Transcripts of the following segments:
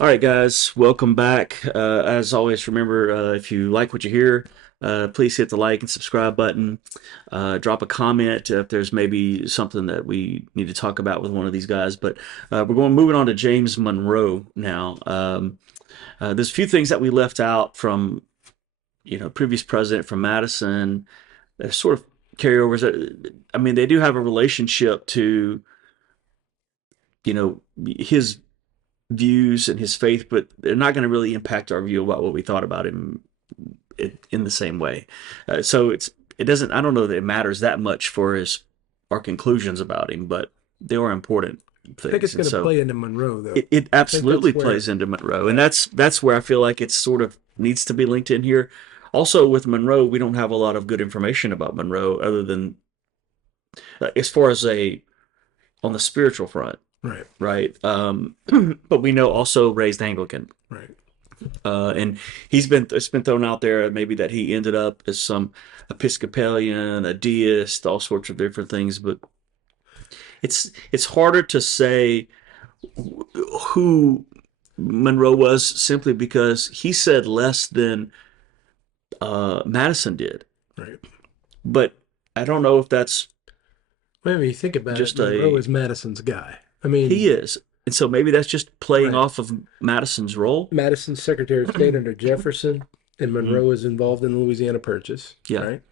All right, guys, welcome back. As always, remember if you like what you hear, please hit the like and subscribe button. Drop a comment if there's maybe something that we need to talk about with one of these guys. But we're going moving on to James Monroe now. There's a few things that we left out from previous president from Madison. They're sort of carryovers. I mean, they do have a relationship to his views and his faith, but they're not going to really impact our view about what we thought about him in the same way. So it doesn't. I don't know that it matters that much for his our conclusions about him, but they are important I think it's things, and going to so play into Monroe, though. it I think that's absolutely where, plays into Monroe, and right, that's where I feel like it sort of needs to be linked in here. Also, with Monroe, we don't have a lot of good information about Monroe other than as far as a on the spiritual front, right, right? But we know also raised Anglican. right. And it's been thrown out there maybe that he ended up as some Episcopalian, a deist, all sorts of different things. But it's harder to say who Monroe was simply because he said less than Madison did. Right. But I don't know if that's When you think about it, just Monroe a is Madison's guy. I mean, he is, and so maybe that's just playing right. off of Madison's role. Madison's Secretary of State under Jefferson, and Hmm. Monroe is involved in the Louisiana Purchase, Yeah. right?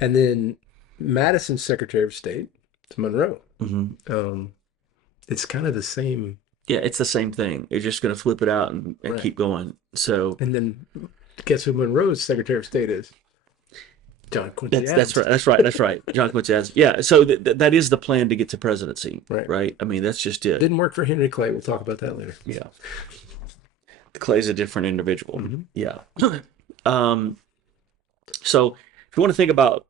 And then Madison's Secretary of State is Monroe. Hmm. Um, it's kind of the same, Yeah, it's the same thing. You're just going to flip it out and right? keep going. So And then guess who Monroe's Secretary of State is? John Quincy that's Adams, right. That's right. John Quincy Adams. Yeah. So that is the plan to get to presidency, right? right? I mean, that's just it. Didn't work for Henry Clay. We'll talk about that later. Yeah. Clay's a different individual. Hmm. Yeah. Um. So if you want to think about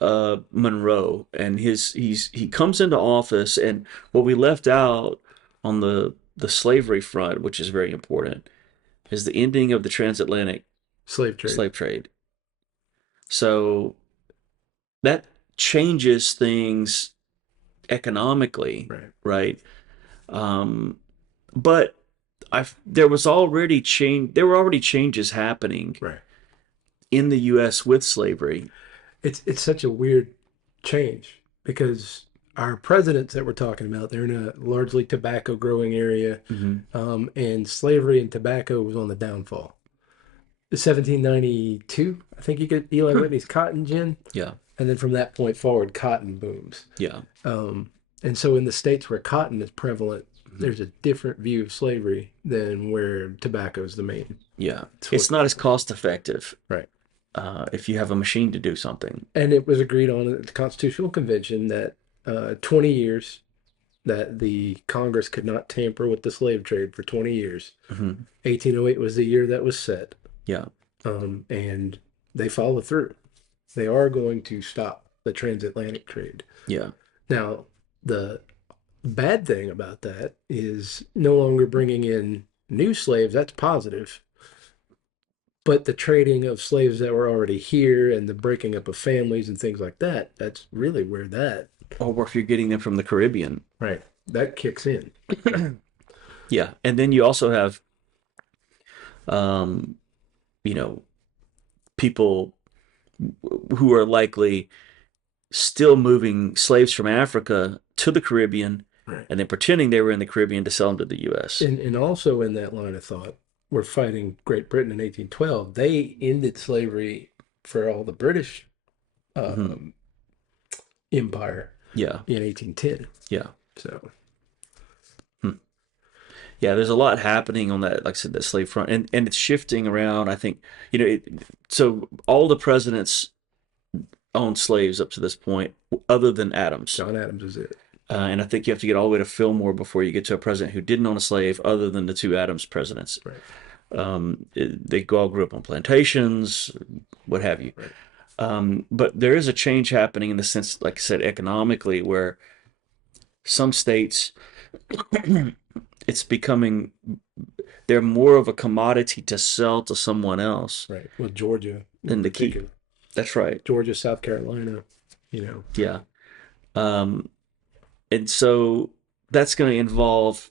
Monroe and he comes into office, and what we left out on the slavery front, which is very important, is the ending of the transatlantic Slave trade, slave trade. So that changes things economically, right? right? Um, but there was already change. There were already changes happening Right. in the U.S. with slavery. It's such a weird change because our presidents that we're talking about, they're in a largely tobacco growing area, Hmm. and slavery and tobacco was on the downfall. 1792, I think you get Eli Whitney's Cotton Gin, Yeah, and then from that point forward, cotton booms. yeah, And so in the states where cotton is prevalent, mhm, there's a different view of slavery than where tobacco is the main yeah. It's source. not as cost effective Right. if you have a machine to do something. And it was agreed on at the Constitutional Convention that 20 years that the Congress could not tamper with the slave trade for 20 years. Hmm. 1808 was the year that was set, Yeah, and they follow through. They are going to stop the transatlantic trade. yeah, Now, the bad thing about that is no longer bringing in new slaves. That's positive. But the trading of slaves that were already here and the breaking up of families and things like that, that's really where that, or if you're getting them from the Caribbean. right, that kicks in. Yeah, and then you also have, um, you know, people who are likely still moving slaves from Africa to the Caribbean Right. and then pretending they were in the Caribbean to sell them to the U.S. And also in that line of thought, we're fighting Great Britain in 1812. They ended slavery for all the British Hmm. um, empire Yeah, in 1810. yeah, So, hmm. Yeah. There's a lot happening on that, like I said, that slave front, and it's shifting around. I think so. All the presidents owned slaves up to this point, other than Adams. John Adams is it. And I think you have to get all the way to Fillmore before you get to a president who didn't own a slave, other than the two Adams presidents. Right. They all grew up on plantations, what have you. Right. But there is a change happening in the sense, like I said, economically, where some states, it's becoming, they're more of a commodity to sell to someone else Right. Well, Georgia in than to keep. particular. That's right. Georgia, South Carolina, you know. Yeah. Um, and so that's going to involve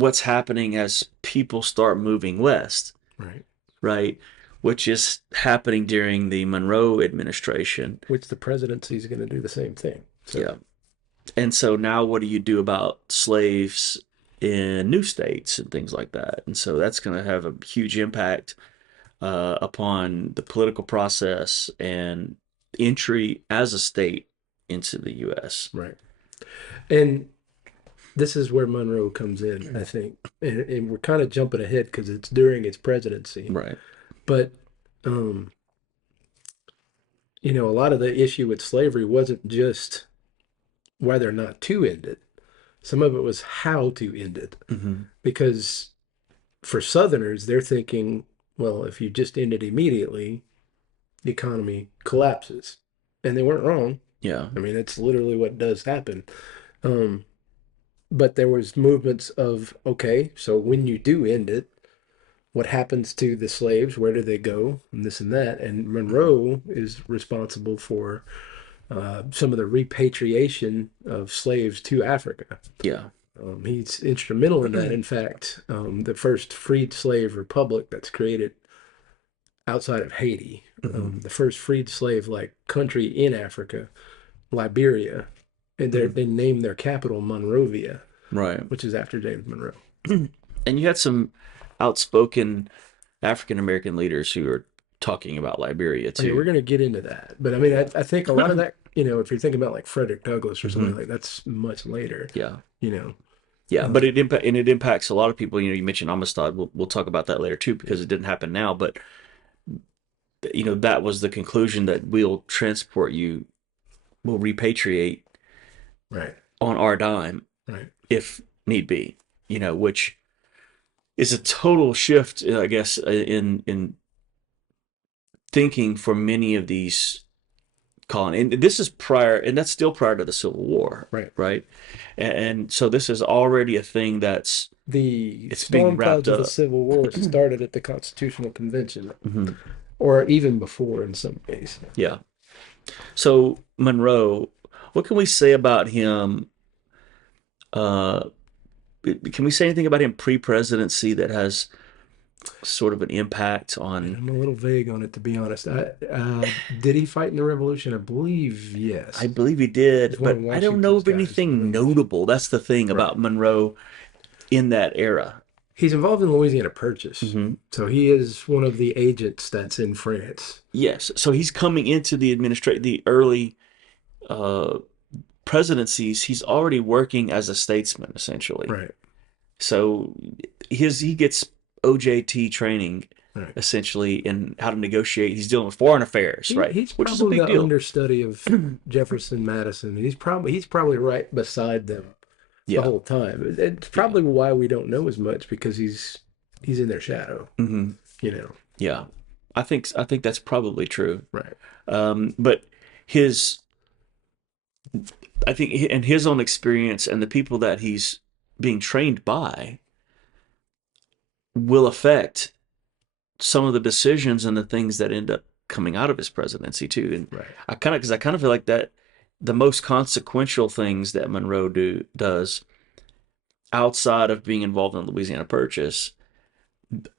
what's happening as people start moving west, Right. right? Which is happening during the Monroe administration. Which the presidency is going to do the same thing. So, Yeah. And so now what do you do about slaves in new states and things like that? And so that's going to have a huge impact upon the political process and entry as a state into the U.S. right. And this is where Monroe comes in, I think. And we're kind of jumping ahead because it's during its presidency. Right. But, um, a lot of the issue with slavery wasn't just whether or not to end it. Some of it was how to end it. Mm-hmm. Because for Southerners, they're thinking, well, if you just end it immediately, the economy collapses. And they weren't wrong. Yeah. I mean, it's literally what does happen. Um, but there was movements of, okay, so when you do end it, what happens to the slaves? Where do they go? And this and that. And Monroe is responsible for some of the repatriation of slaves to Africa. Yeah. He's instrumental in that. In fact, the first freed slave republic that's created outside of Haiti, Mm-hmm. the first freed slave like country in Africa, Liberia, and Mm-hmm. they named their capital Monrovia, Right. which is after James Monroe. And you had some outspoken African American leaders who were talking about Liberia I mean, we're too. going to get into that, but I mean, I think a lot of that, if you're thinking about like Frederick Douglass or something Mm-hmm. like that's much later, Yeah. you know. Yeah, but Uh, it impacts a lot of people. You mentioned Amistad. We'll talk about that later too because it didn't happen now. But that was the conclusion that we'll transport you, we'll repatriate right, on our dime right. if need be. Which is a total shift, I guess, in thinking for many of these colonies. And this is prior, and that's still prior to the Civil War, Right. right? And so this is already a thing The it's being storm wrapped clouds of the up. Civil War started at the Constitutional Convention, Mm-hmm. or even before in some ways. Yeah. So Monroe, what can we say about him? Uh, can we say anything about him pre-presidency that has sort of an impact And on? I'm a little vague on it, to be honest. Did he fight in the Revolution? I believe I yes. believe he He's did, one of but I don't know Washington's of guys in the anything Revolution. notable. That's the thing Right. about Monroe in that era. He's involved in Louisiana Purchase. Hmm. So he is one of the agents that's in France. Yes, so he's coming into the early uh, presidencies. He's already working as a statesman essentially. Right. So he gets OJT training Right. essentially in how to negotiate. He's dealing with foreign affairs, right? He's Which is a probably big the deal. understudy of Jefferson Madison. He's probably right beside them the Yeah, whole time. It's yeah, probably why we don't know as much because he's in their shadow, hmm you know. yeah. I think that's probably true. Right. But his, I think, and his own experience and the people that he's being trained by will affect some of the decisions and the things that end up coming out of his presidency too. And Right. I kind of feel like that the most consequential things that Monroe does outside of being involved in the Louisiana Purchase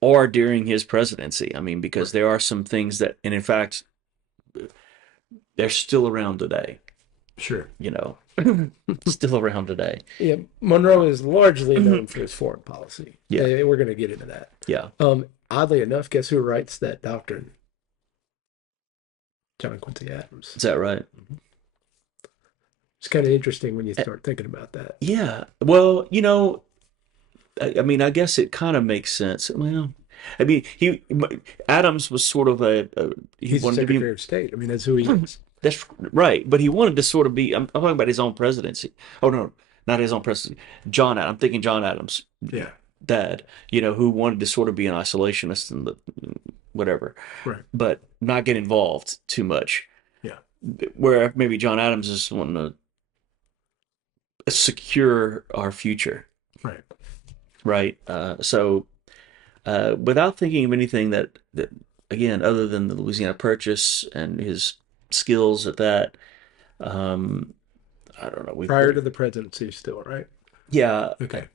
or during his presidency. I mean, because Right. there are some things that, and in fact, they're still around today. Sure. You know, still around today. Yeah, Monroe is largely known for his foreign policy. Yeah, We're going to get into that. yeah. Oddly enough, guess who writes that doctrine? John Quincy Adams. Is that right? It's kind of interesting when you Uh, start thinking about that. Yeah. Well, I mean, I guess it kind of makes sense. Well, I mean, Adams was sort of he He's the wanted to be. Secretary of State. I mean, that's who he is. That's right, but he wanted to sort of be. I'm talking about his own presidency. Oh no, not his own presidency. John Adams. I'm thinking John Adams' Yeah. dad. Who wanted to sort of be an isolationist and whatever, Right. but not get involved too much. Yeah. Where maybe John Adams is wanting to secure our future, Right. right? Without thinking of anything that again, other than the Louisiana Purchase and his skills at that, um, I don't know. Prior to the presidency, still, right? Yeah, Okay.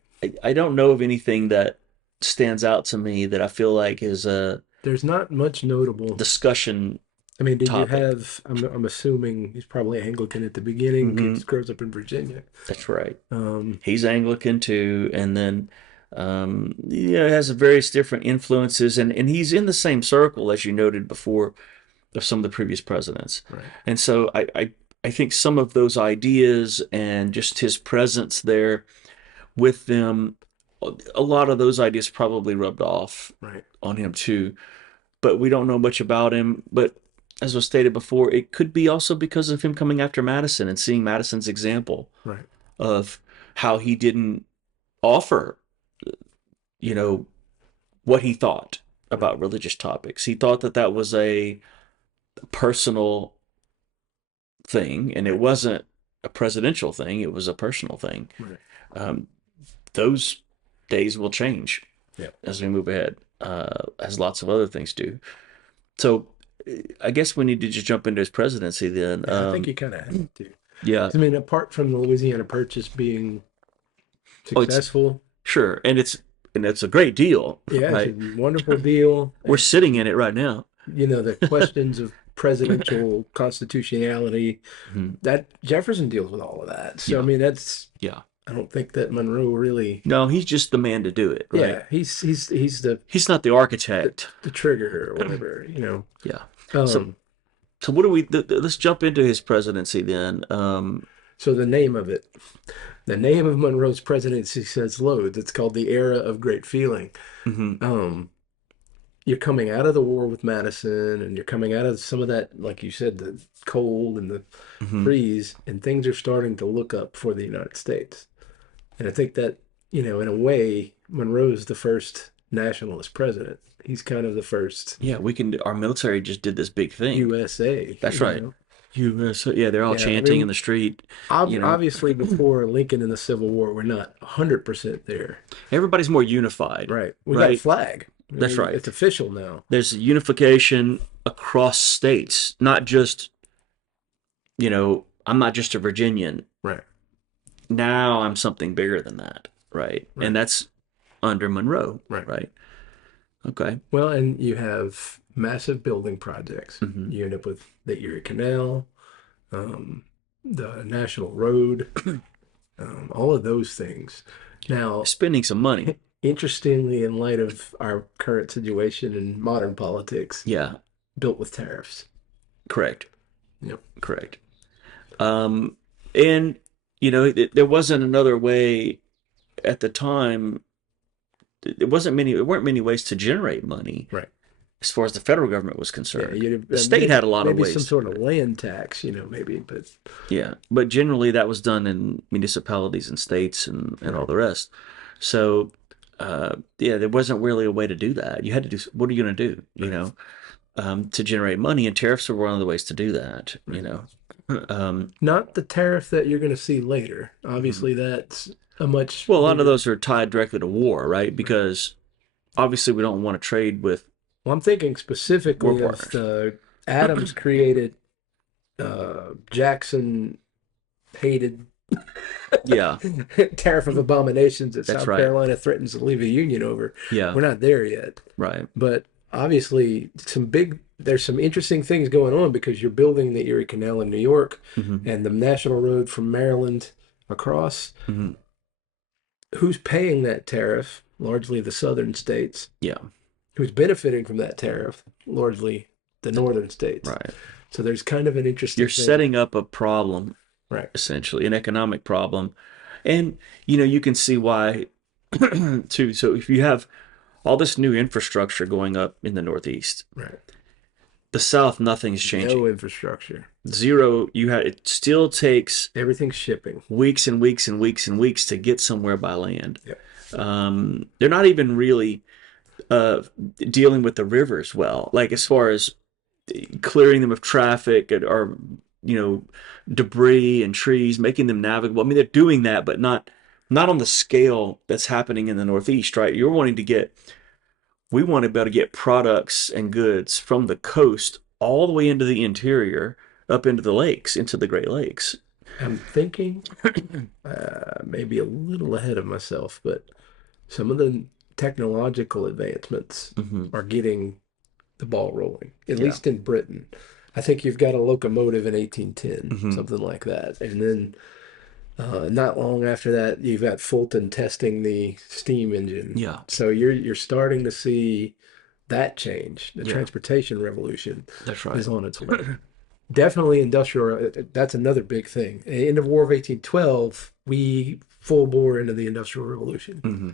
I don't know of anything that stands out to me that I feel like is a There's not much notable. discussion I mean, did you topic. have? I'm assuming he's probably Anglican at the beginning. He Hmm. grows up in Virginia. That's right. Um, He's Anglican too, and then has various different influences, and he's in the same circle as you noted before of some of the previous presidents, right, and so I think some of those ideas and just his presence there with them, a lot of those ideas probably rubbed off right, on him too. But we don't know much about him. But as was stated before, it could be also because of him coming after Madison and seeing Madison's example right, of how he didn't offer, you know, what he thought right, about religious topics. He thought that that was a personal thing, and it right, wasn't a presidential thing, it was a personal thing. right. Um, those days will change Yeah, as we move ahead, as lots of other things do. So I guess we need to just jump into his presidency then. yeah. I think you kind of have to. 'Cause, Yeah. I mean, apart from the Louisiana Purchase being Oh, it's successful, sure, and it's a great deal, yeah, it's a right? wonderful deal, We're and sitting in it right now. the questions of presidential constitutionality Mhm. that Jefferson deals with all of that. So I Yeah, mean, that's yeah. I don't think that Monroe really. No, he's just the man to do it, right? Yeah, he's He's not the the architect. the trigger or whatever. Yeah. So Um, so what do we? Let's jump into his presidency then. so the name of Monroe's presidency says loads. It's called the Era of Great Feeling. Mhm, Um, you're coming out of the war with Madison, and you're coming out of some of that, like you said, the cold and the mhm. freeze, and things are starting to look up for the United States. And I think that, in a way, Monroe's the first nationalist president. He's kind of the first Yeah, we can. Our military just did this big thing. USA, That's right. USA. Yeah, they're all Yeah, I chanting in mean, the street. You know, obviously before Lincoln and the Civil War, we're not 100% there. everybody's more unified, Right. We got a right? flag. I That's mean, right. it's official now. There's unification across states, not just, I'm not just a Virginian. Right. Now I'm something bigger than that, right? And Right. that's under Monroe, Right. right? Okay. Well, and you have massive building projects. Hmm. You end up with the Erie Canal, um, the National Road, all of those things. Now, Spending some money. interestingly, in light of our current situation in modern politics, Yeah, built with tariffs. correct. Yep. Correct. Um, and there wasn't another way at the time. There weren't many ways to generate money Right. as far as the federal government was Yeah, concerned. you'd The have, state had a lot of maybe some ways to sort do of it. land tax, maybe, but Yeah, but generally that was done in municipalities and states and all right, the rest. So, yeah, there wasn't really a way to do that. You had to do, what are you going to do, right, to generate money, and tariffs are one of the ways to do that, right. Um, Not the tariff that you're going to see later. Obviously, that's a much well, a lot of bigger. those are tied directly to war, right? Right. Because obviously we don't want to trade with Well, I'm thinking war specifically of partners. the Adams created Jackson hated Yeah, tariff of abominations that that's South right. Carolina threatens to leave the Union over. Yeah, We're not there yet, right. but obviously there's some interesting things going on because you're building the Erie Canal in New York Hmm. and the National Road from Maryland across. Hmm. Who's paying that tariff? Largely the southern states. Yeah, Who's benefiting from that tariff? Largely the northern states. right. So there's kind of an You're interesting thing. setting up a problem, Right. essentially, an economic problem. And, you can see why, too. So if you have all this new infrastructure going up in the Northeast, Right. the South, nothing's No changing. infrastructure. Zero, it still takes Everything's shipping. weeks and weeks and weeks and weeks to get somewhere by land. Yep. They're not even really uh, dealing with the rivers well, like as far as clearing them of traffic or you know debris and trees, making them navigable. I mean, they're doing that, but not on the scale that's happening in the Northeast, right? We want to be able to get products and goods from the coast all the way into the interior, up into the lakes, into the Great Lakes. I'm thinking maybe a little ahead of myself, but some of the technological advancements Hmm. are getting the ball rolling, at Yeah. least in Britain. I think you've got a locomotive in 1810, Hmm. something like that. And then not long after that, you've got Fulton testing the steam engine. Yeah. So you're starting to see that change. The Yeah. transportation revolution That's is right. on its way. Definitely industrial. That's another big thing. End of War of 1812, we full bore into the Industrial Revolution. Hmm.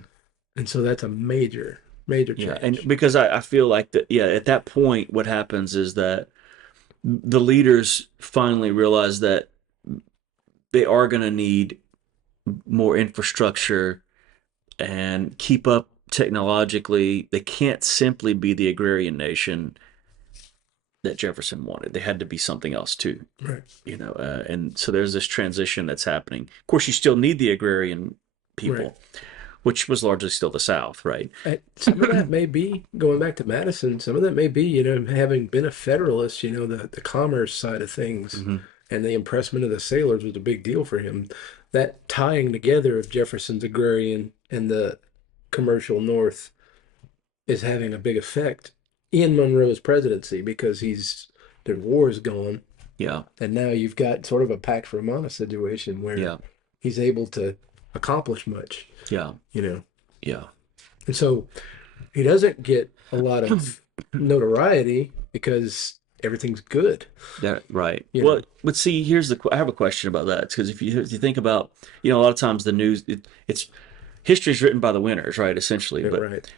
And so that's a major, major Yeah. And change. because I feel like that, yeah, at that point, what happens is that the leaders finally realize that they are going to need more infrastructure and keep up technologically. They can't simply be the agrarian nation that Jefferson wanted. They had to be something else too, Right, and so there's this transition that's happening. Of course, you still need the agrarian right. people, which was largely still the South, right? Some of that may be going back to Madison. Some of that may be, having been a Federalist, the commerce side of things Hmm. and the impressment of the sailors was a big deal for him. That tying together of Jefferson's agrarian and the commercial North is having a big effect in Monroe's presidency because the war is gone, Yeah, and now you've got sort of a Pax Romana situation where yeah, he's able to accomplish much, yeah, you know. yeah. And so he doesn't get a lot of notoriety because everything's good, That right. you Well, know. but see, I have a question about that because if you think about, a lot of times the news, it's history is written by the winners, right? Essentially, Yeah, but right,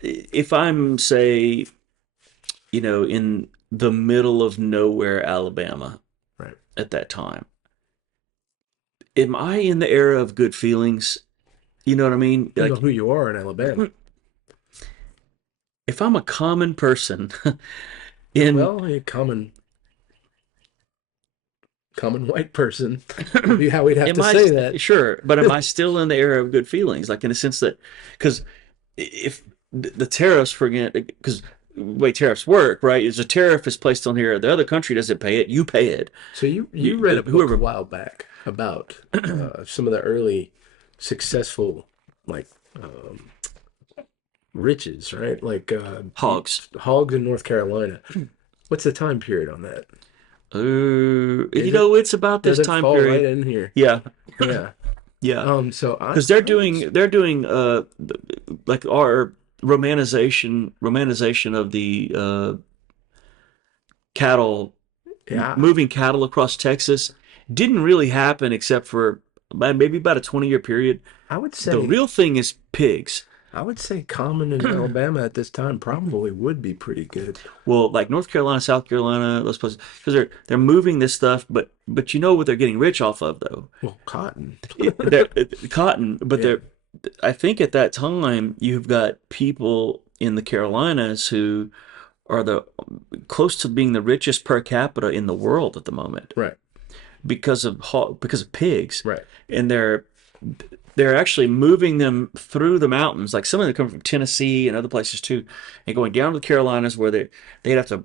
if I'm, say, in the middle of nowhere, Alabama right. at that time, am I in the era of good feelings? You know what I mean? Depends on Like, who you are in Alabama. if I'm a common person in, Well, a common white person would be how we'd have am to I say that. sure, but am I still in the era of good feelings? Like, in the sense that, because if the tariffs, for because the way tariffs work, right, is a tariff is placed on here, the other country doesn't pay it, you pay it. So you You, read a book a whoever while back about some of the early successful like um, riches, right? Like hogs. hogs in North Carolina. What's the time period on that? Is it It's about this doesn't time fall right period. in here? Yeah, Yeah. yeah, So because I was they're doing like our romanization of the cattle, yeah moving cattle across Texas didn't really happen except for maybe about a 20-year period. I would The say real thing is pigs. I would say common in Alabama at this time probably would be pretty good. Well, like North Carolina, South Carolina, those places, because they're moving this stuff, but you know what they're getting rich off of though? Well, cotton. They're cotton, but Yeah. they're I think at that time you've got people in the Carolinas who are the close to being the richest per capita in the world at the moment Right. because of pigs, Right. and they're actually moving them through the mountains. Like some of them come from Tennessee and other places too, and going down to the Carolinas where they'd have to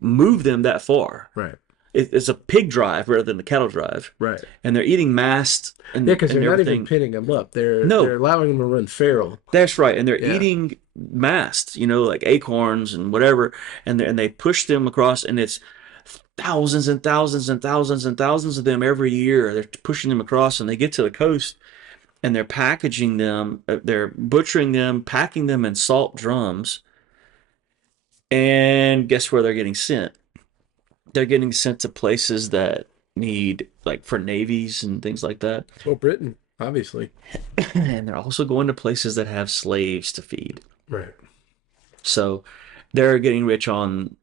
move them that far. Right. It's a pig drive rather than a cattle drive, Right. and they're eating mast Yeah, and because they're not even everything. pinning them up. They're No, allowing them to run feral. that's right, and they're Yeah. eating mast, like acorns and whatever, and they push them across, and it's thousands and thousands and thousands and thousands of them every year. They're pushing them across, and they get to the coast, and they're packaging them, they're butchering them, packing them in salt drums, and guess where they're getting sent? They're getting sent to places that need, like, for navies and things like that. Well, Britain, obviously. And they're also going to places that have slaves to feed. Right. So they're getting rich on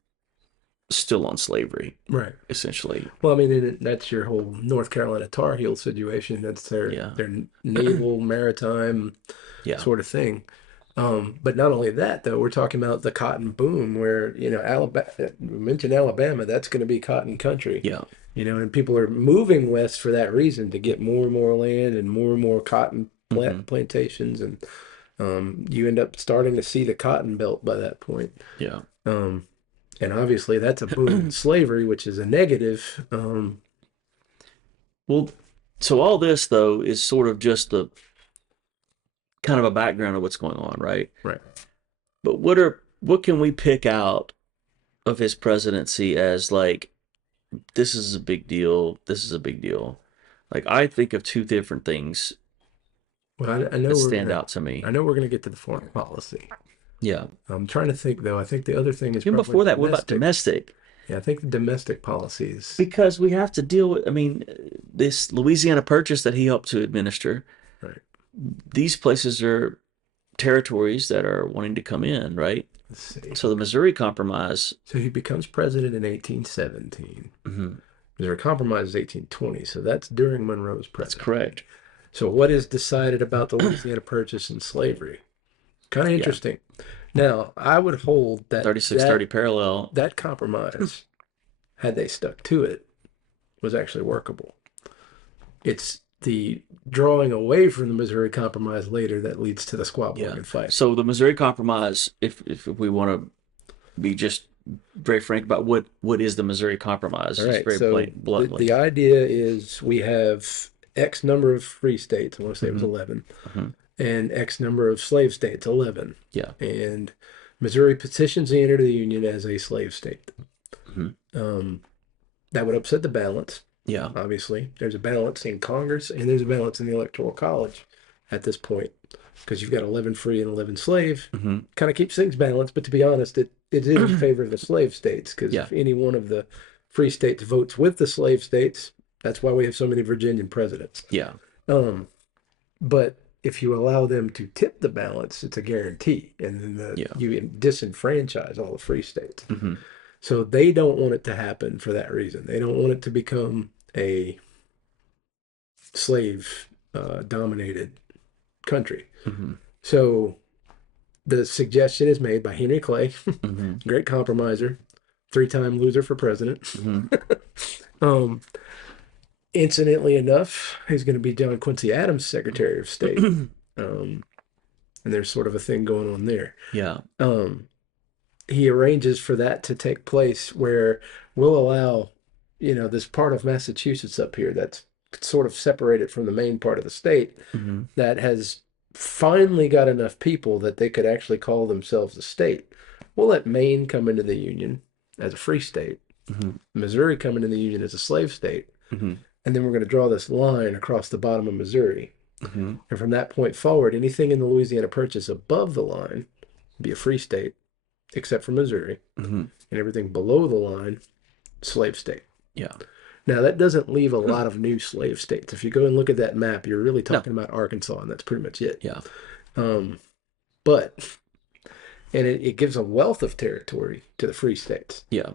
still on slavery, Right. essentially. Well, I mean, and that's your whole North Carolina Tar Heel situation. That's their Yeah. their naval maritime Yeah. sort of thing. But not only that, though, we're talking about the cotton boom, where Alabama. We mentioned Alabama. That's going to be cotton country. Yeah. And people are moving west for that reason to get more and more land and more cotton Hmm. plantations, and you end up starting to see the cotton belt by that point. Yeah. And obviously, that's a boom in slavery, which is a negative. Well, so all this though is sort of just the kind of a background of what's going on, right? Right. But what can we pick out of his presidency as like this is a big deal, this is a big deal. Like I think of two different things Well, I that know stand out to me. we're gonna get to the foreign policy. Yeah. I'm trying to think though. I think the other thing is Even probably before that, what about domestic. domestic? Yeah, I think the domestic policies. Because we have to deal with, I mean, this Louisiana Purchase that he helped to administer, Right. these places are territories that are wanting to come in, right? Let's see. So the Missouri Compromise, So he becomes president in 1817. mhm, Missouri Compromise is 1820, so that's during Monroe's that's presidency. correct. So what is decided about the Louisiana Purchase and slavery? Kind of Yeah, interesting. Now, I would hold that 3630 parallel. that compromise, had they stuck to it, was actually workable. It's the drawing away from the Missouri Compromise later that leads to the squabbling Yeah. and fight. So the Missouri Compromise, if we want to be just very frank about what is the Missouri Compromise, All just right, very so the bluntly. idea is we have X number of free states, I want to say it was Hmm. 11, Hmm. and X number of slave states, 11. Yeah. And Missouri petitions to enter the Union as a slave state. Hmm. Um, that would upset the balance. Yeah. Obviously, there's a balance in Congress and there's a balance in the Electoral College at this point because you've got 11 free and 11 slave. Hmm. Kind of keeps things balanced, but to be honest, it is in favor of the slave states because Yeah. if any one of the free states votes with the slave states, that's why we have so many Virginian presidents. Yeah. Um, but if you allow them to tip the balance, it's a guarantee, and then Yeah. you disenfranchise all the free states. Hmm. So they don't want it to happen for that reason. They don't want it to become a slave dominated country. Hmm. So the suggestion is made by Henry Clay, Hmm. great compromiser, 3-time loser for president. Hmm. um, incidentally enough, he's going to be John Quincy Adams, Secretary of State. Um, and there's sort of a thing going on there. Yeah. Um, he arranges for that to take place where we'll allow, this part of Massachusetts up here that's sort of separated from the main part of the state Hmm. that has finally got enough people that they could actually call themselves a state. We'll let Maine come into the Union as a free state, Hmm. Missouri come into the Union as a slave state, Hmm. and then we're going to draw this line across the bottom of Missouri. Hmm. And from that point forward, anything in the Louisiana Purchase above the line be a free state, except for Missouri, Hmm. and everything below the line, slave state. Yeah. Now, that doesn't leave a lot of new slave states. If you go and look at that map, you're really No. talking about Arkansas, and that's pretty much it. Yeah. Um, but, and it gives a wealth of territory to the free states. Yeah.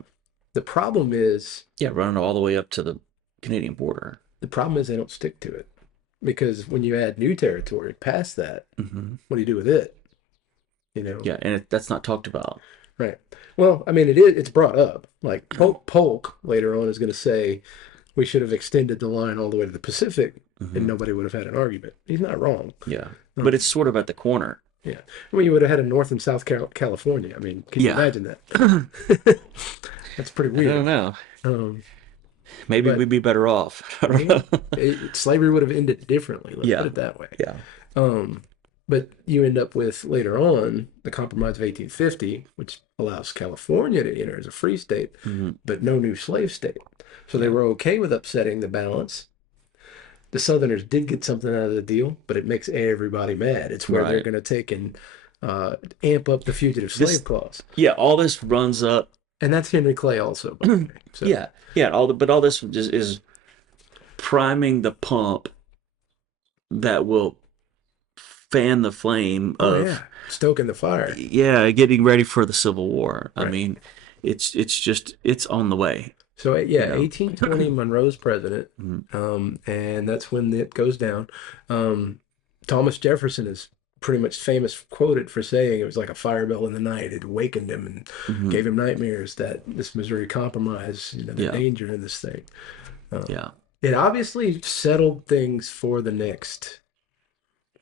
The problem is, Yeah. Running all the way up to the Canadian border. they don't stick to it. Because when you add new territory past that, Hmm. what do you do with it? You know? Yeah. And that's not talked about. Right. Well, I mean, it's brought up. Like Polk later on is going to say we should have extended the line all the way to the Pacific, and Hmm. nobody would have had an argument. He's not wrong. Yeah. Um, But it's sort of at the corner. yeah. I mean, you would have had a North and South California. I mean, can you Yeah. imagine that? That's pretty I don't weird. know. Um, Maybe but we'd be better off. I don't maybe know. slavery would have ended differently. Let's put Yeah. it that way. Yeah. Um, but you end up with later on the Compromise of 1850, which allows California to enter as a free state, Hmm. but no new slave state. So they Yeah. were okay with upsetting the balance. The Southerners did get something out of the deal, but it makes everybody mad. It's where they're Right. going to take and amp up the fugitive slave This, clause, yeah, all this runs up. and that's Henry Clay also, by the way. So, Yeah. Yeah. But all this just is priming the pump that will fan the flame oh of, yeah, stoking the fire. yeah, getting ready for the Civil War. I Right. mean, it's just it's on the way, So you yeah, know. 1820, Monroe's president, Mhm. and that's when it goes down. Um, Thomas Jefferson is pretty much famous, quoted for saying it was like a fire bell in the night. It awakened him and Mhm. gave him nightmares that this Missouri Compromise, the Yeah. danger in this thing. Yeah. It obviously settled things for the next,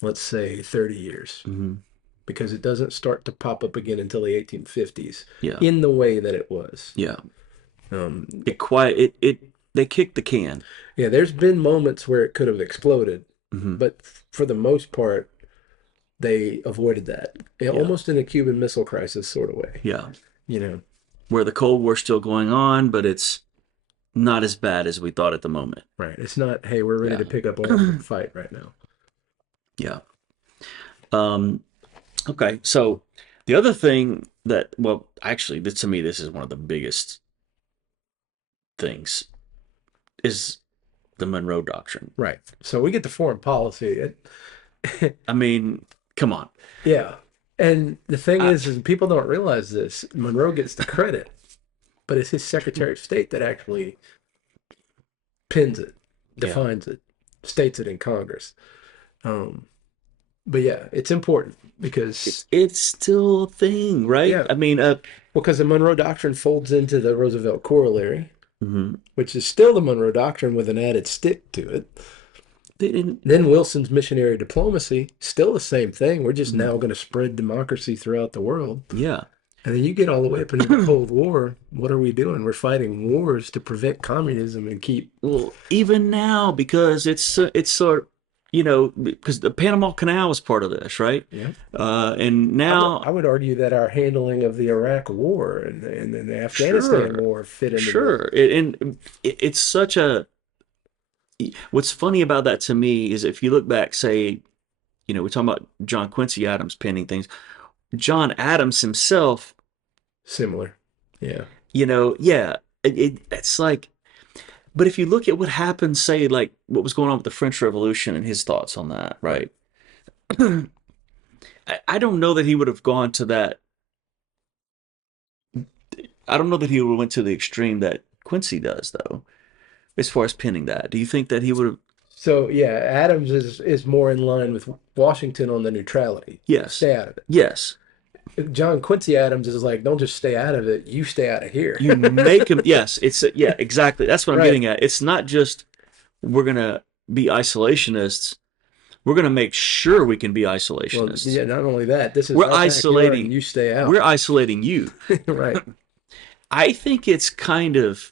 let's say, 30 years, Hmm. because it doesn't start to pop up again until the 1850s Yeah. in the way that it was. Yeah. Um, It they kicked the can. Yeah, there's been moments where it could have exploded, Hmm. but for the most part, they avoided that. Yeah, Yeah, almost in a Cuban Missile Crisis sort of way, yeah. you know. Where the Cold War's still going on, but it's not as bad as we thought at the moment. Right. It's not, hey, we're ready Yeah, to pick up arms and fight right now. yeah. Um, okay, so the other thing that, well, actually, this, to me, this is one of the biggest things is the Monroe Doctrine. Right. So we get to foreign policy. I mean, come on. Yeah. And the thing I, is people don't realize this. Monroe gets the credit, but it's his Secretary of State that actually pins it, yeah, defines it, states it in Congress. Um, but yeah, it's important because it's still a thing, right? yeah, I mean, because the Monroe Doctrine folds into the Roosevelt Corollary, mhm. which is still the Monroe Doctrine with an added stick to it. They didn't. Then Wilson's missionary diplomacy, still the same thing. We're just Mhm. now going to spread democracy throughout the world. Yeah. And then you get all the way up into the Cold War. What are we doing? We're fighting wars to prevent communism and keep. Well, even now, because it's sort of, because the Panama Canal was part of this, right? Yeah. And I now, would argue that our handling of the Iraq War and the Afghanistan sure, War fit into the sure, and it's such a. What's funny about that to me is if you look back, say, we're talking about John Quincy Adams penning things. John Adams himself, similar. Yeah. yeah, it's like. But if you look at what happened, say, like what was going on with the French Revolution and his thoughts on that, Right. right? I don't know that he would have gone to that. I don't know that he would have went to the extreme that Quincy does, though, as far as pinning that. Do you think that he would have? So yeah, Adams is more in line with Washington on the neutrality. Yes, Stay out of yes. it. John Quincy Adams is like, don't just stay out of it, you stay out of here. You make him. Yes, yeah, exactly. That's what I'm Right. getting at. It's not just we're gonna be isolationists. We're gonna make sure we can be Well, isolationists. yeah, not only that, this is We're our backyard and isolating. you stay We're out. isolating you. Right. I think it's kind of.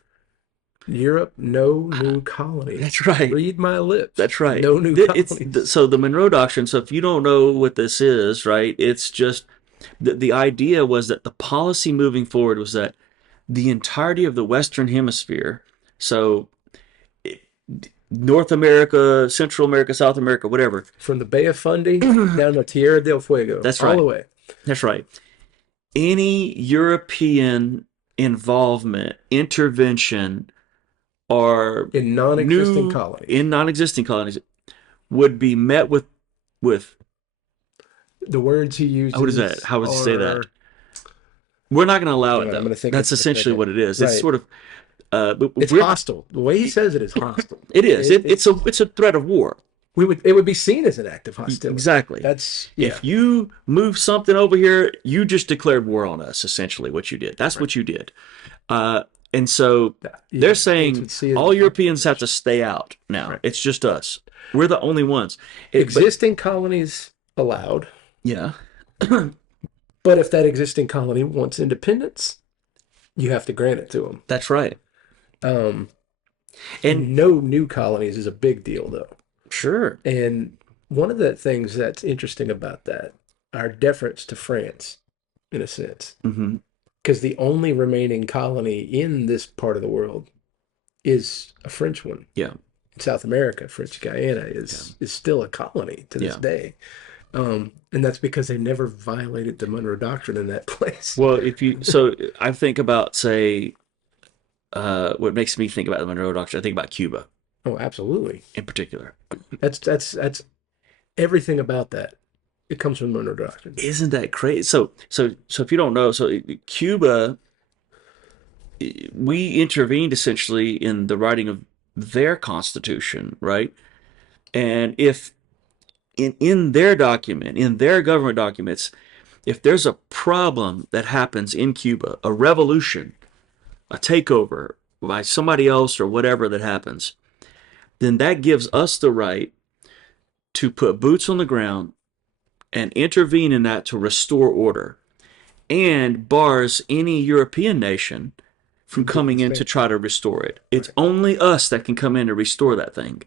Europe, no new colonies. That's right. Read my lips. That's right. No new It's colonies. so the Monroe Doctrine. So if you don't know what this is, right? It's just the idea was that the policy moving forward was that the entirety of the Western Hemisphere, so North America, Central America, South America, whatever. From the Bay of Fundy down to Tierra del Fuego, That's all the right. way. That's right. Any European involvement, intervention, or In non-existing new colonies. in non-existing colonies would be met with The words he what is that? uses How would you say that? are, We're not going to allow hang it on, I'm though. going to think That's it for a essentially second. what it is. It's Right. sort of It's we're hostile. The way he says it is hostile. it is. It's It's a threat of war. it would be seen as an act of hostility. Exactly. That's yeah. If you move something over here, you just declared war on us. Essentially, what you did. That's Right. what you did. And so The they're United States saying would see it as all an act of Europeans have to aggression. stay out now. Right. It's just us. We're the only ones. But Existing colonies allowed, yeah, but if that existing colony wants independence, you have to grant it to them. that's right. Um, And no new colonies is a big deal, though. sure. And one of the things that's interesting about that, our deference to France, in a sense, Hmm. because the only remaining colony in this part of the world is a French one. Yeah. In South America, French Guiana Yeah. is still a colony to this Yeah. day. And that's because they never violated the Monroe Doctrine in that place. Well, so I think about, say, what makes me think about the Monroe Doctrine, I think about Cuba Oh, absolutely. in particular. That's everything about that. It comes from the Monroe Doctrine. Isn't that crazy? So if you don't know, so Cuba, we intervened essentially in the writing of their constitution, right? And if in their document, in their government documents, if there's a problem that happens in Cuba, a revolution, a takeover by somebody else or whatever that happens, then that gives us the right to put boots on the ground and intervene in that to restore order, and bars any European nation from the coming in to Spanish. try to restore it. It's Right. only us that can come in and restore that thing.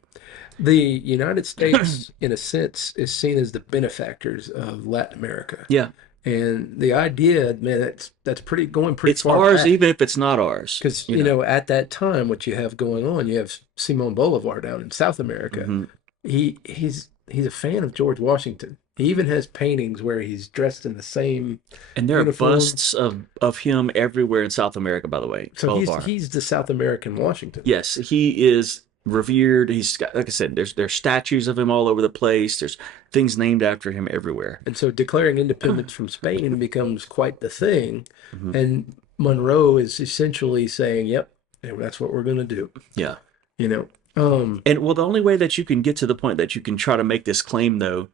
The United States, in a sense, is seen as the benefactors of Latin America. Yeah, And the idea, man, that's pretty going pretty it's far ours back. even if it's not ours. Because, You know. at that time, what you have going on, you have Simon Bolivar down in South America. Hmm. He's a fan of George Washington. He even has paintings where he's dressed in the same And there are uniform. busts of him everywhere in South America. By the way, So he's Bolivar. he's the South American Washington. Yes, he is revered. He's got, like I said, there's statues of him all over the place. There's things named after him everywhere. And so declaring independence from Spain becomes quite the thing. Hmm. And Monroe is essentially saying, "Yep, and that's what we're going to do." Yeah. You know, um, And well, the only way that you can get to the point that you can try to make this claim, though,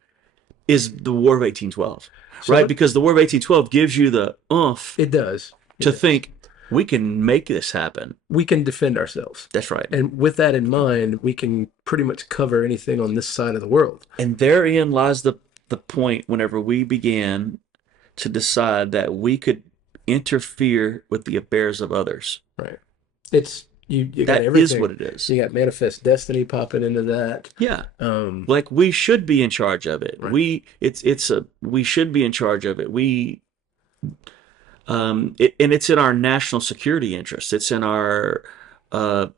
is the War of 1812, right? so Because the War of 1812 gives you the oomph it does. It to does. think we can make this happen. We can defend ourselves. That's right. And with that in mind, we can pretty much cover anything on this side of the world. And therein lies the point whenever we began to decide that we could interfere with the affairs of others. Right. It's you got That is everything. what it is. You got Manifest Destiny popping into that. Yeah. Um, Like we should be in charge of it. right. We should be in charge of it. And it's in our national security interest. It's in our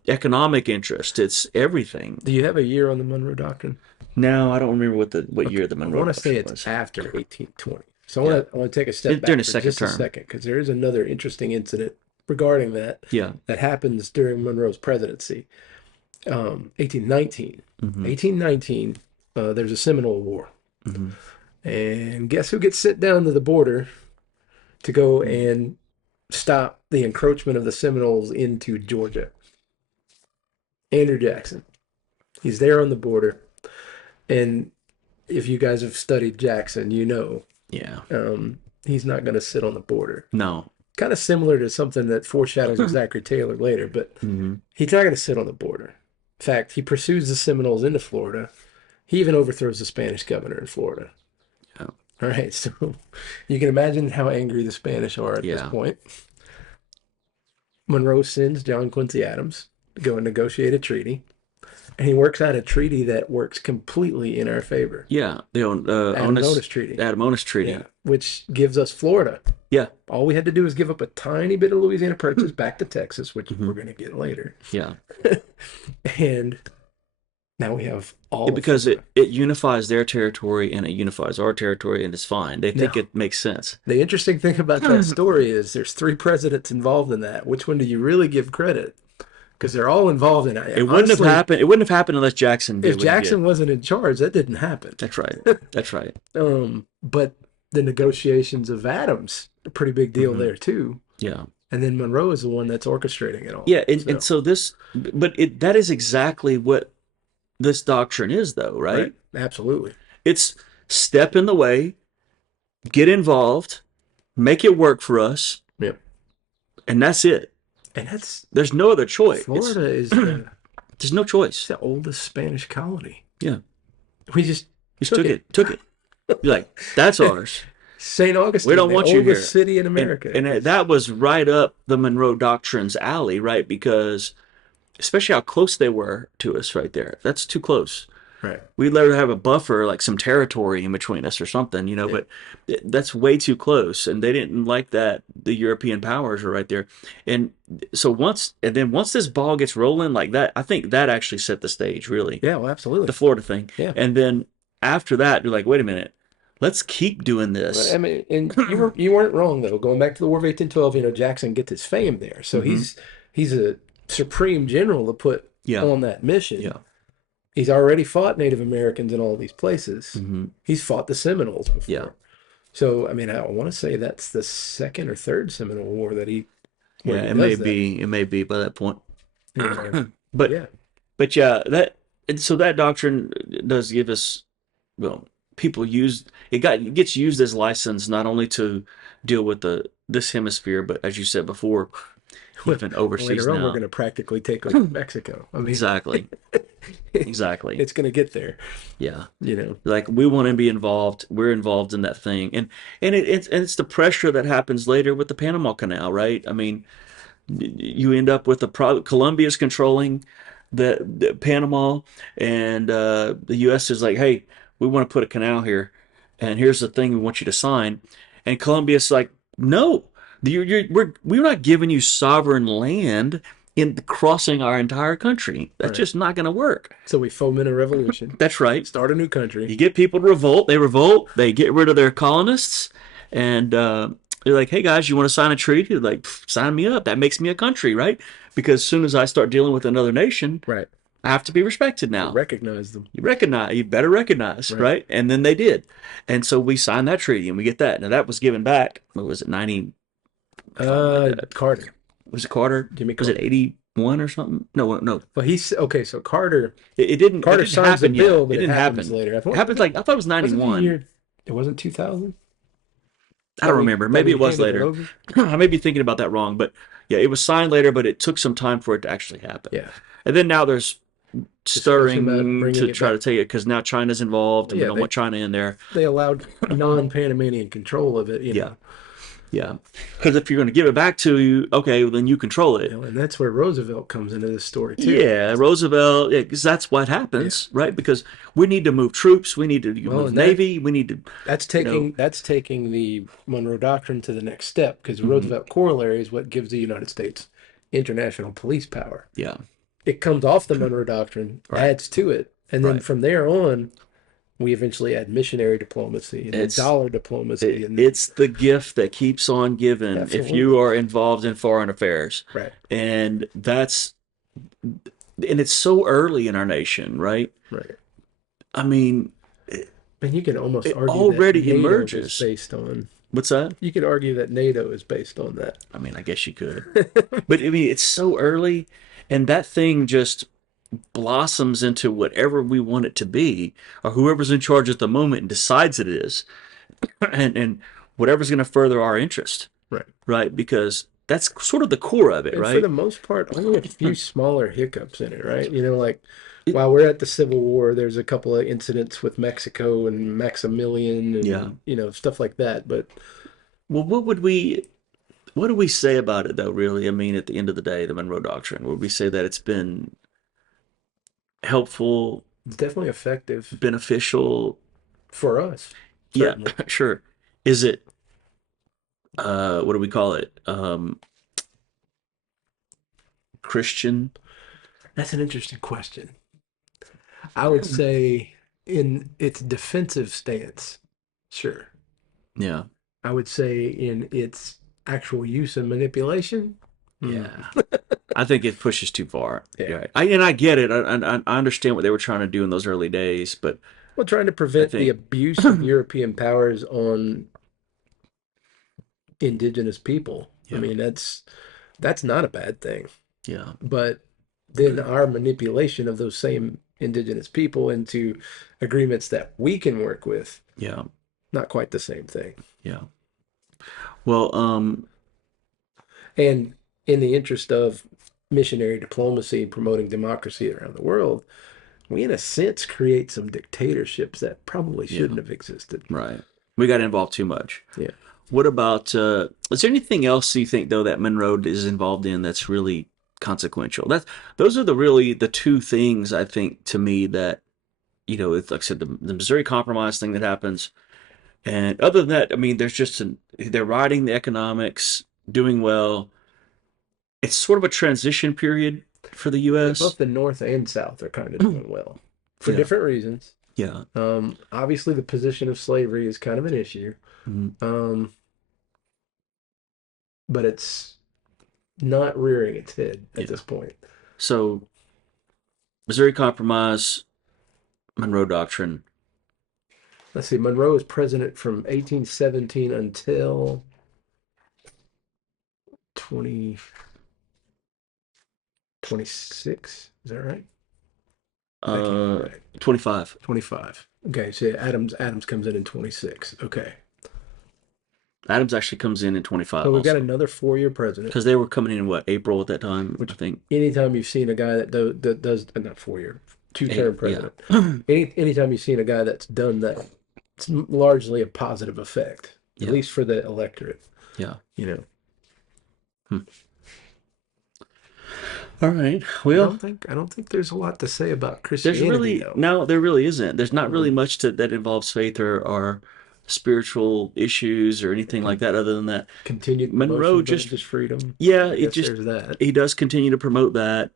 economic interest. It's everything. Do you have a year on the Monroe Doctrine? Now I don't remember what Okay. year the I Monroe want to say Doctrine it's was. after 1820. So Yeah, I want to take a step during back his for second just a term. second because there is another interesting incident regarding that Yeah. that happens during Monroe's presidency. 1819. Hmm. 1819, there's a Seminole War. Hmm. And guess who gets sent down to the border to go and stop the encroachment of the Seminoles into Georgia? Andrew Jackson. He's there on the border. And if you guys have studied Jackson, you know Yeah. he's not going to sit on the border. No. Kind of similar to something that foreshadows of Zachary Taylor later, but Hmm. he's not going to sit on the border. In fact, he pursues the Seminoles into Florida. He even overthrows the Spanish governor in Florida. Yeah. All right, so you can imagine how angry the Spanish are at this Yeah. point. Monroe sends John Quincy Adams to go and negotiate a treaty, and he works out a treaty that works completely in our favor. Yeah. The Adams-Otis Treaty. Adam-Otis Treaty. Yeah, which gives us Florida. Yeah. All we had to do is give up a tiny bit of Louisiana Purchase back to Texas, which we're going to get later. Yeah. And now we have all Because it unifies their territory and it unifies our territory and it's fine. They think now. it makes sense. The interesting thing about that story is there's three presidents involved in that. Which one do you really give credit? Because they're all involved in it. It wouldn't have happened. It wouldn't have happened unless Jackson did If what he did. Jackson wasn't in charge, that didn't happen. That's right. That's right. But the negotiations of Adams, a pretty big deal Mhm. there too. Yeah. And then Monroe is the one that's orchestrating it all. Yeah. And so that is exactly what this doctrine is, though, right? Absolutely. It's step in the way, get involved, make it work for us, Yep. and that's it. And that's There's no other choice. Florida is the, There's no it's choice. the oldest Spanish colony. Yeah. We just Just took it. Took it. You're like, that's ours. St. Augustine, We don't the want you oldest here. city in America. And that was right up the Monroe Doctrine's alley, right? Because especially how close they were to us right there. That's too close. Right. We'd rather have a buffer, like some territory in between us or something, Yeah. but that's way too close. And they didn't like that. The European powers are right there. And so once this ball gets rolling like that, I think that actually set the stage, really. Yeah, well, absolutely. The Florida thing. Yeah. And then after that, you're like, wait a minute, let's keep doing this. I mean, and you weren't wrong though. Going back to the War of 1812, Jackson gets his fame there. So Mhm. he's a supreme general to put Yeah. on that mission. Yeah. He's already fought Native Americans in all these places. Hmm. He's fought the Seminoles before. Yeah. So I mean, I want to say that's the second or third Seminole War that he where Yeah, he it does may that. be. It may be by that point. Yeah. But Yeah. but yeah, and so that doctrine does give us, well, people use it gets used as license not only to deal with this hemisphere, but as you said before, even overseas Later on, we're now. going to practically take over Mexico. I mean, Exactly. Exactly. it's going to get there. Yeah. You know. Like we want to be involved. We're involved in that thing, and it's the pressure that happens later with the Panama Canal, right? I mean, You end up with Colombia's controlling the Panama, and the U.S. is like, hey, we want to put a canal here, and here's the thing we want you to sign, and Colombia's like, no, we're not giving you sovereign land in crossing our entire country. That's Right. just not going to work. So we foment a revolution, That's right. start a new country. You get people to revolt. They revolt. They get rid of their colonists, and they're like, "Hey guys, you want to sign a treaty?" They're like, "Sign me up. That makes me a country, right?" Because as soon as I start dealing with another nation, Right. I have to be respected You now. recognize them. You better recognize, Right. right? And then they did, and so we signed that treaty, and we get that. Now that was given back. What was it? 90? Something like that. Carter. Was it Carter? Jimmy Was it Carter. 81 or something? No, no. Well, he's okay. So Carter, It didn't. It Carter didn't signs the happen yet. bill, It but it didn't happens happen. later. It happens like I thought it was Was it the 91. year? It wasn't 2000. I don't remember. That Maybe we it was handed it later. over. I may be thinking about that wrong, but yeah, it was signed later, but it took some time for it to actually happen. Yeah. And then now there's Discussion about stirring bringing to it try to back. take it because now China's involved and we Yeah, don't want China in there. they allowed non-Panamanian control of it. Yeah, yeah. Because if you're going to give it back to you, okay, well, then you control it. And that's where Roosevelt comes into this story too. Yeah, Roosevelt, yeah, because that's what Yeah. happens, right? Because we need to move troops, we need to Well, move and that navy, we need to, that's you know, taking the Monroe Doctrine to the next step because mhm, Roosevelt corollary is what gives the United States international police power. yeah, It comes off the Monroe Doctrine, right, adds to it, and then right. from there on, we eventually add missionary diplomacy and then It's dollar diplomacy and it's the gift that keeps on giving if you absolutely are involved in foreign affairs, right, and it's so early in our nation, right? right. I mean, it, And you can almost it argue that already NATO is emerges. based on. What's that? You could argue that NATO is based on that. I mean, I guess you could, but I mean, it's so early, and that thing just blossoms into whatever we want it to be, or whoever's in charge at the moment and decides it is, and whatever's going to further our interest, Right. right? Because that's sort of the core of it, And for right? the most part, only a few smaller hiccups in it, right? Like It, while we're at the Civil War, there's a couple of incidents with Mexico and Maximilian yeah. and, stuff like that. But Well, what do we say about it though? Really, I mean, at the end of the day, the Monroe Doctrine. Would we say that it's been helpful, it's definitely effective beneficial? for us, Yeah, certainly. sure. Is it? What do we call it? Christian? That's an interesting question. I would say in its defensive stance, sure. Yeah, I would say in its actual use and manipulation, hmm, yeah. I think it pushes too far. yeah. Yeah, I get it. I understand what they were trying to do in those early days, but Well, trying to I prevent the think, abuse of European powers on indigenous people. I yeah, mean, that's not a bad thing. yeah, But then our manipulation of those same indigenous people into agreements that we can work with, yeah, not quite the same thing. yeah. Well, And in the interest of missionary diplomacy, promoting democracy around the world, we in a sense create some dictatorships that probably yeah, shouldn't have existed. right. We got involved too much. Yeah. What about, is there anything else you think though that Monroe is involved in that's really consequential? Those are the two things I think to me that, it's like I said, the Missouri Compromise thing that happens. And other than that, I mean, they're riding the economics, doing well. It's sort of a transition period for the U.S. Both the North and South are kind of doing well for Yeah, different reasons. yeah, Obviously, the position of slavery is kind of an issue, mhm, um, but it's not rearing its head at yeah. this point. So Missouri Compromise, Monroe Doctrine. Let's see, Monroe was president from 1817 until 2026. Is that right? That can't be Uh, right. 25. 25. Okay, so yeah, Adams comes in 26. Okay. Adams actually comes in 25 So we've got also another 4-year president, because they were coming in what April at that time, I which think. anytime you've seen a guy that does not 4-year, two-term Yeah, president, anytime you've seen a guy that's done that, it's largely a positive effect, at yeah, least for the electorate, yeah. you know. Hmm. All right. Well, I don't think there's a lot to say about there's Christianity really though. no, there really isn't. There's not really Um, much that involves faith or spiritual issues or anything like con- that. Other than that, Continued promotion Monroe of just religious freedom. yeah, I it guess just there's that. he does continue to promote that.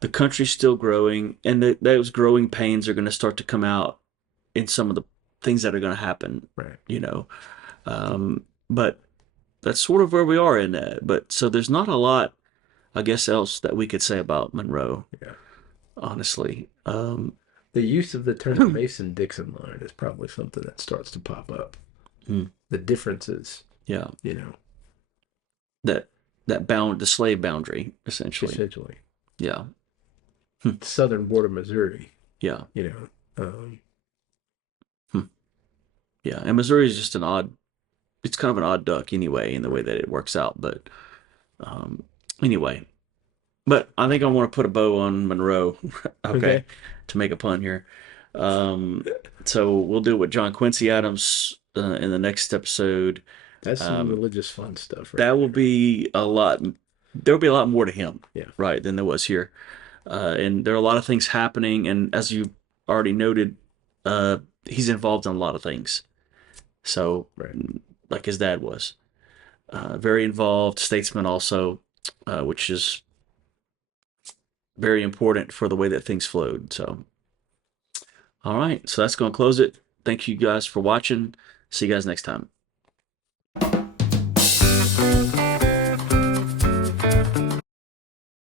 The country's still growing, and those growing pains are going to start to come out in some of the things that are going to happen. Right. You know, but that's sort of where we are in that. But so there's not a lot, I guess, else that we could say about Monroe, Yeah. honestly. The use of the term Mason-Dixon line is probably something that starts to pop up. The differences, yeah, you know, that the slave boundary essentially. essentially. Yeah, Southern border Missouri, yeah, you know. yeah. And Missouri is just an odd. It's kind of an odd duck anyway in the way Right. that it works out. But um, anyway, but I think I want to put a bow on Monroe. Okay, Okay. to make a pun here. Um, so we'll do what John Quincy Adams in the next episode. That's some Um, religious fun stuff right that will there. be a lot. There will be a lot more to him, Yeah. right, than there was here. And there are a lot of things happening. And as you already noted, he's involved in a lot of things. So, Right. like his dad was, very involved statesman also, which is very important for the way that things flowed. So, all right. So that's going to close it. Thank you guys for watching. See you guys next time.